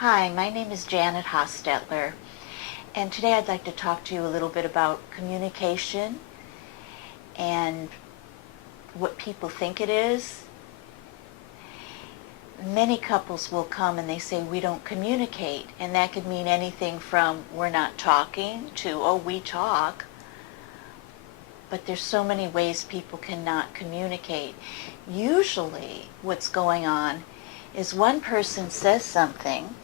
Hi, my name is Janet Hostetler, and today I'd like to talk to you a little bit about communication and what people think it is. Many couples will come and they say we don't communicate, and that could mean anything from we're not talking to, oh, we talk. But there's so many ways people cannot communicate. Usually what's going on is one person says something,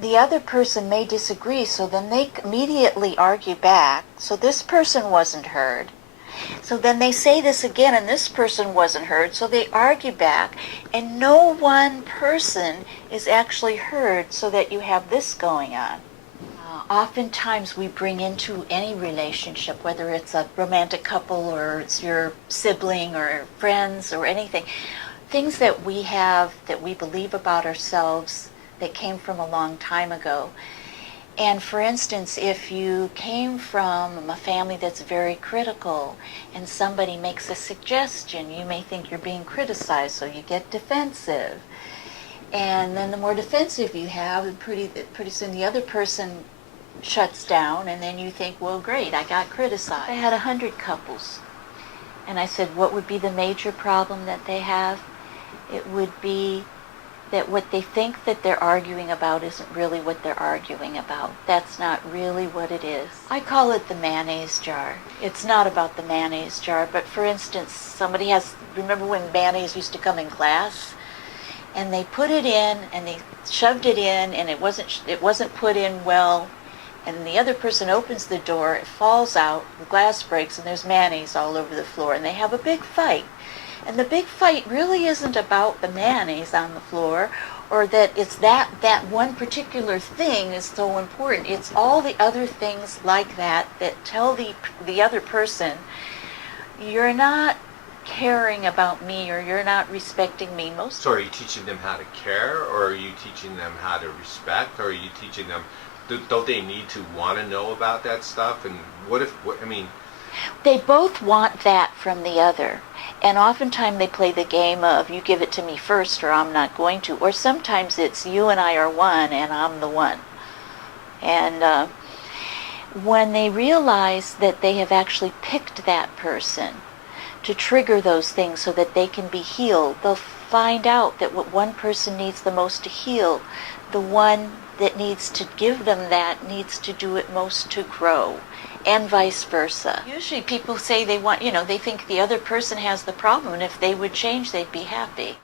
the other person may disagree, so then they immediately argue back. So this person wasn't heard. So then they say this again, and this person wasn't heard, so they argue back, and no one person is actually heard, so that you have this going on. Oftentimes we bring into any relationship, whether it's a romantic couple or it's your sibling or friends or anything, things that we have that we believe about ourselves that came from a long time ago. And for instance, if you came from a family that's very critical and somebody makes a suggestion, you may think you're being criticized, so you get defensive. And then the more defensive you have, pretty soon the other person shuts down, and then you think, well, great, I got criticized. I had 100 couples, and I said, what would be the major problem that they have? It would be that what they think that they're arguing about isn't really what they're arguing about. That's not really what it is. I call it the mayonnaise jar. It's not about the mayonnaise jar, but for instance, remember when mayonnaise used to come in glass? And they put it in, and they shoved it in, and it wasn't put in well, and the other person opens the door, it falls out, the glass breaks, and there's mayonnaise all over the floor, and they have a big fight. And the big fight really isn't about the mayonnaise on the floor, or that it's that one particular thing is so important. It's all the other things like that tell the other person, you're not caring about me, or you're not respecting me. So are you teaching them how to care, or are you teaching them how to respect, or are you teaching them, don't they need to want to know about that stuff? And they both want that from the other. And oftentimes they play the game of, you give it to me first or I'm not going to. Or sometimes it's, you and I are one and I'm the one. And when they realize that they have actually picked that person to trigger those things so that they can be healed, they'll find out that what one person needs the most to heal, the one that needs to give them that needs to do it most to grow, and vice versa. Usually people say they think the other person has the problem, and if they would change, they'd be happy.